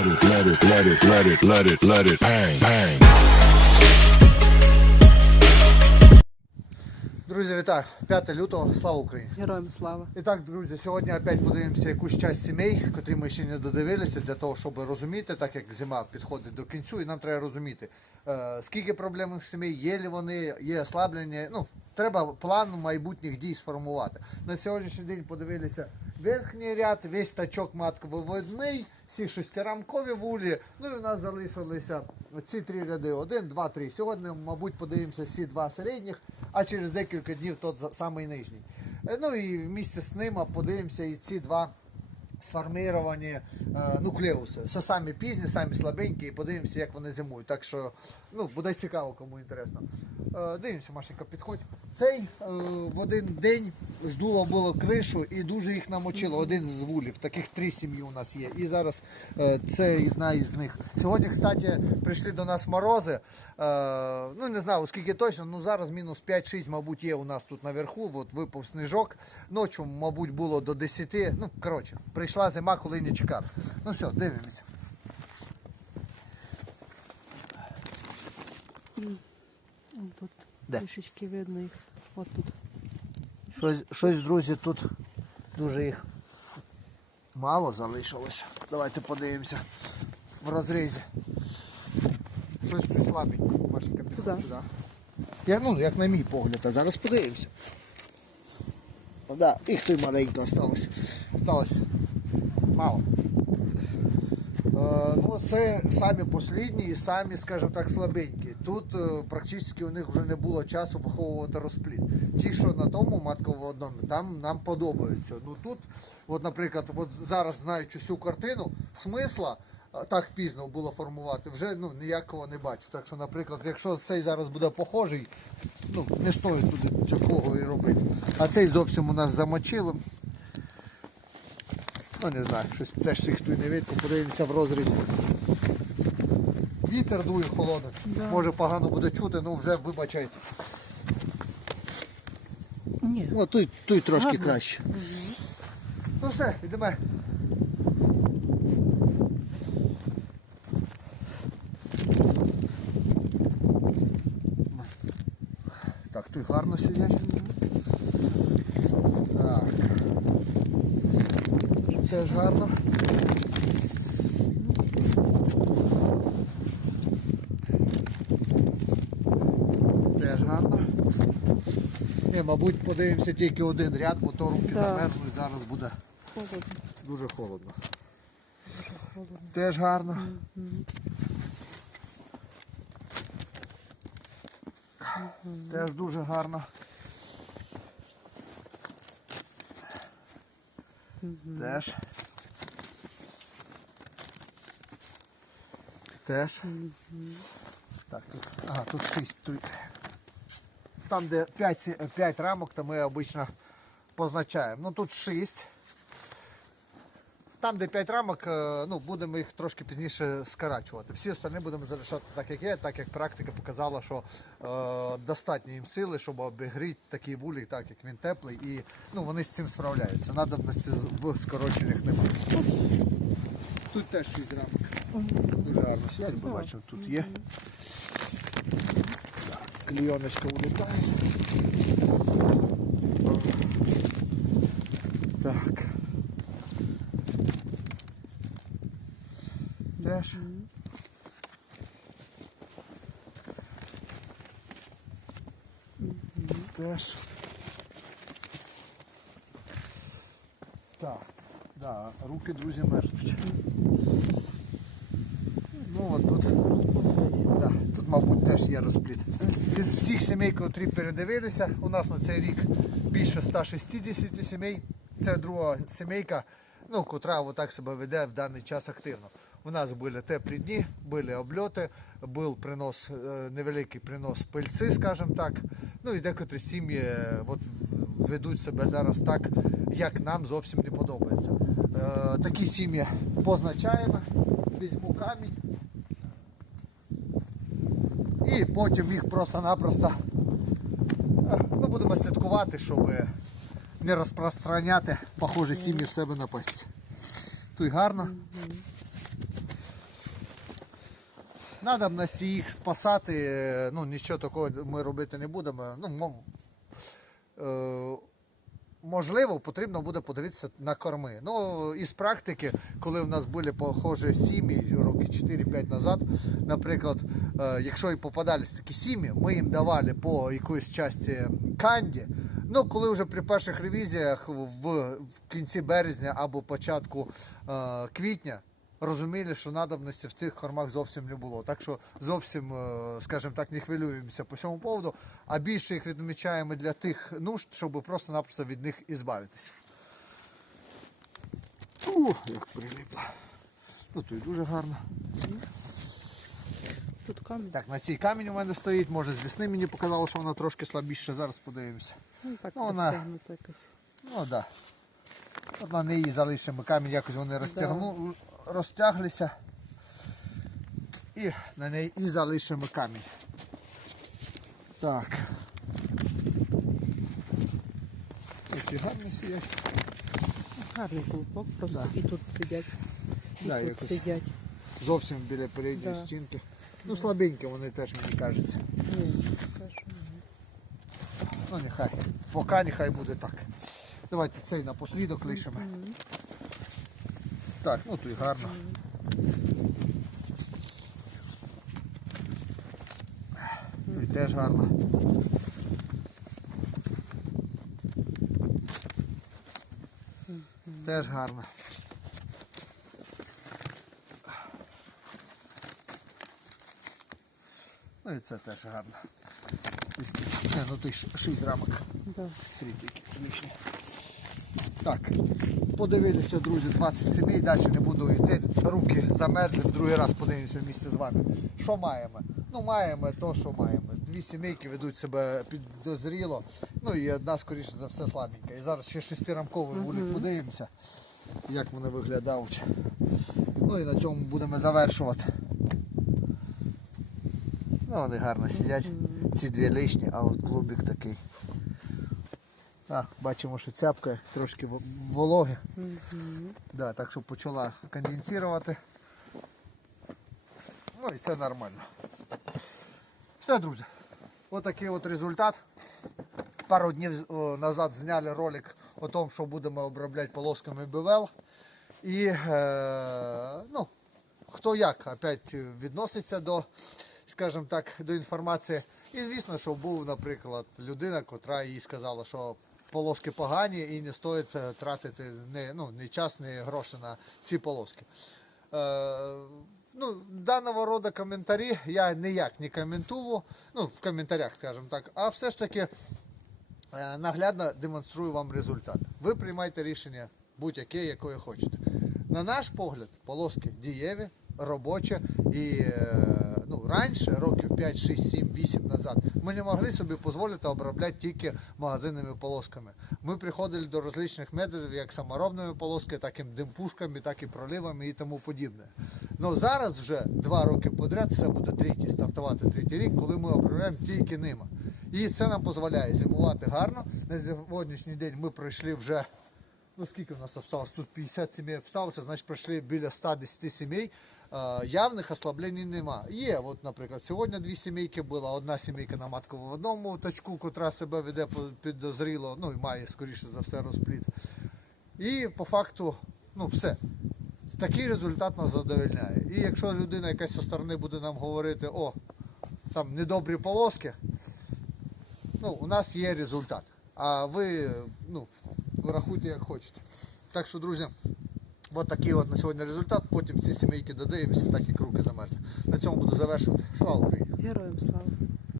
let it, let it, let it, let it, let it, let it bang, bang. Друзі, вітаю! 5 лютого, слава Україні! Героям слава. І так, друзі, сьогодні опять подивимося якусь часть сімей, котрі ми ще не додивилися, для того, щоб розуміти, так як зима підходить до кінцю, і нам треба розуміти, е, скільки проблемних сімей, є ли вони, є ослаблення. Ну, треба план майбутніх дій сформувати. На сьогоднішній день подивилися верхній ряд, весь тачок матковий видний, всі шестирамкові вулі. Ну і у нас залишилися ці три ряди: один, два, три. Сьогодні, мабуть, подивимося всі два середніх, а через декілька днів тот самий нижній. Е, Ну і в місці з ним подивимося і ці два сформовані е, нуклеуси. Це самі пізні, самі слабенькі, і подивимося, як вони зимують. Так що ну, буде цікаво, кому інтересно. Е, дивимося, Машенька, підходь. Цей е, в один день здуло було кришу і дуже їх намочило. Один з вулів. Таких три сім'ї у нас є. І зараз це одна із них. Сьогодні, кстати, прийшли до нас морози. Ну не знаю скільки точно, ну зараз мінус 5-6, мабуть, є у нас тут наверху. От випав сніжок. Ночі, мабуть, було до 10. Ну, коротше, прийшла зима, коли не чекати. Ну все, дивимося. Тут Де? трішечки видно їх. От тут. Щось, щось, друзі, тут дуже їх мало залишилось. Давайте подивимося в розрізі. Щось тут слабенько, Машенька, підходь Туди. Я, ну, як на мій погляд, а зараз подивимося. Да, їх тут маленько осталось. Осталось мало. Е, ну, це самі послідні і самі, скажімо так, слабенькі. Тут е, практично у них вже не було часу виховувати розплід. Ті, що на тому матководному, там нам подобаються. Ну тут, от, наприклад, от зараз знаючи всю картину, смисла е, так пізно було формувати, вже ну, ніякого не бачу. Так що, наприклад, якщо цей зараз буде похожий, ну, не стоїть туди такого і робити. А цей зовсім у нас замочило. Ну не знаю, щось теж цих тут не видно, подивимося в розрізі. Вітер дує холодний. Може погано буде чути, ну вже вибачайте. Ні. Ну, тут, тут трошки Гарно. краще. Ну все, йдемо. Так, тут гарно сидять. Так. Це ж гарно. Теж гарно. Ні, мабуть, подивимося тільки один ряд, бо то руки Да. замерзнуть, зараз буде Холодно. дуже холодно. Теж гарно. Теж дуже гарно. Теж. Теж. Так, тут, ага, тут 6. Тут. Там, де 5, 5 рамок, то ми обично позначаємо. Ну тут 6. Там, де 5 рамок, е, ну, будемо їх трошки пізніше скорачувати. Всі остальні будемо залишати так, як є, так як практика показала, що е, достатньо їм сили, щоб обігріти такий вулик, так як він теплий, і ну, вони з цим справляються. Надобності в скорочених немає. Тут теж 6 рамок. Дуже гарно сидять, бо бачимо, тут є. Так, клейоночка улітає. Так. Теж. Теж. Так. Да, руки, друзі, мерзнуть. Ну от тут. Да, тут, мабуть, теж є розпліт. Із всіх сімей, котрі передивилися, у нас на цей рік більше 160 сімей. Це друга сімейка, ну, котра отак себе веде в даний час активно. У нас були теплі дні, були обльоти, був принос, е, невеликий принос пильці, скажімо так. Ну і декотрі сім'ї е, от, ведуть себе зараз так, як нам зовсім не подобається. Е, такі сім'ї позначаємо, візьму камінь. І потім їх просто-напросто ну, будемо слідкувати, щоб не розпространяти похожі сім'ї в себе на пасті. Тут гарно. Надобності їх спасати, е, ну нічого такого ми робити не будемо. Ну, е, можливо, потрібно буде подивитися на корми. Ну, із практики, коли в нас були похожі сім'ї роки 4-5 назад, наприклад, е, якщо і попадались такі сім'ї, ми їм давали по якоїсь часті канді. Ну, коли вже при перших ревізіях в, в кінці березня або початку квітня розуміли, що надобності в цих кормах зовсім не було. Так що зовсім, е, скажімо так, не хвилюємося по цьому поводу, а більше їх відмічаємо для тих нужд, щоб просто-напросто від них ізбавитися. Ух, як прилипла. Ну, тут дуже гарно. Тут камінь. Так, на цій камінь у мене стоїть, може з весни мені показало, що вона трошки слабіша, зараз подивимося. Ну, так Ну, вона- якось. Ну так. Да. От на неї залишимо камінь, якось вони розтягну, розтяглися. І на неї і залишимо камінь. Так. Ось і гарні сіять. Гарний колпак просто. Да. І тут сидять. І Да, тут якось. сидять. Зовсім біля передньої Да. стінки. Ну, слабенькі вони теж, мені кажеться. Ні, теж. Ну, нехай. Поки нехай буде так. Давайте цей напослідок лишимо. Так, ну тут гарно. Тут теж гарно. Теж гарно. Ну і це теж гарно. Е, Ну тут 6 рамок. Да. Трітики лишні. Так, подивилися, друзі, 20 сімей, далі не буду йти. Руки замерзли, в другий раз подивимося вместе з вами. Що маємо? Ну, маємо то, що маємо. Дві сімейки ведуть себе підозріло, ну і одна, скоріше за все, слабенька. І зараз ще шестирамковий вулик подивимося, як вони виглядають. Ну і на цьому будемо завершувати. Ну, вони гарно сидять. Ці дві лишні, а от клубик такий. Так, бачимо, що цяпка трошки в- вологи. Да, так що почала конденсувати. Ну і це нормально. Все, друзі. Отакий от результат. Пару днів назад зняли ролик о том, що будемо обробляти полосками БВЛ. І е, ну, хто як опять відноситься до, скажімо так, до інформації. І звісно, що був, наприклад, людина, котра їй сказала, що полоски погані і не стоїть е, тратити не, ну, ні час, ні гроші на ці полоски. Е, ну, даного роду коментарі я ніяк не коментую, ну, в коментарях, скажімо так, а все ж таки е, наглядно демонструю вам результат. Ви приймайте рішення будь-яке, яке хочете. На наш погляд, полоски дієві, робочі і е, раніше, років 5, 6, 7, 8 назад, ми не могли собі дозволити обробляти тільки магазинними полосками. Ми приходили до розличних методів, як саморобними полосками, так і димпушками, так і проливами і тому подібне. Ну зараз вже два роки подряд, це буде третій, стартувати третій рік, коли ми обробляємо тільки ними. І це нам дозволяє зимувати гарно. На сьогоднішній день ми пройшли вже ну скільки у нас осталось? Тут 50 сімей обсталося, значить пройшли біля 110 сімей. Явних ослаблень нема. Є, от, наприклад, сьогодні дві сімейки було, одна сімейка на матковому одному точку, котра себе веде підозріло, ну і має, скоріше за все, розпліт. І по факту, ну все. Такий результат нас задовольняє. І якщо людина якась зі сторони буде нам говорити, о, там недобрі полоски, ну, у нас є результат. А ви, ну, рахуйте як хочете. Так що, друзі, от такий от на сьогодні результат. Потім ці сімейки додаємося, так і круги замерзли. На цьому буду завершувати. Слава Україні! Героям слава.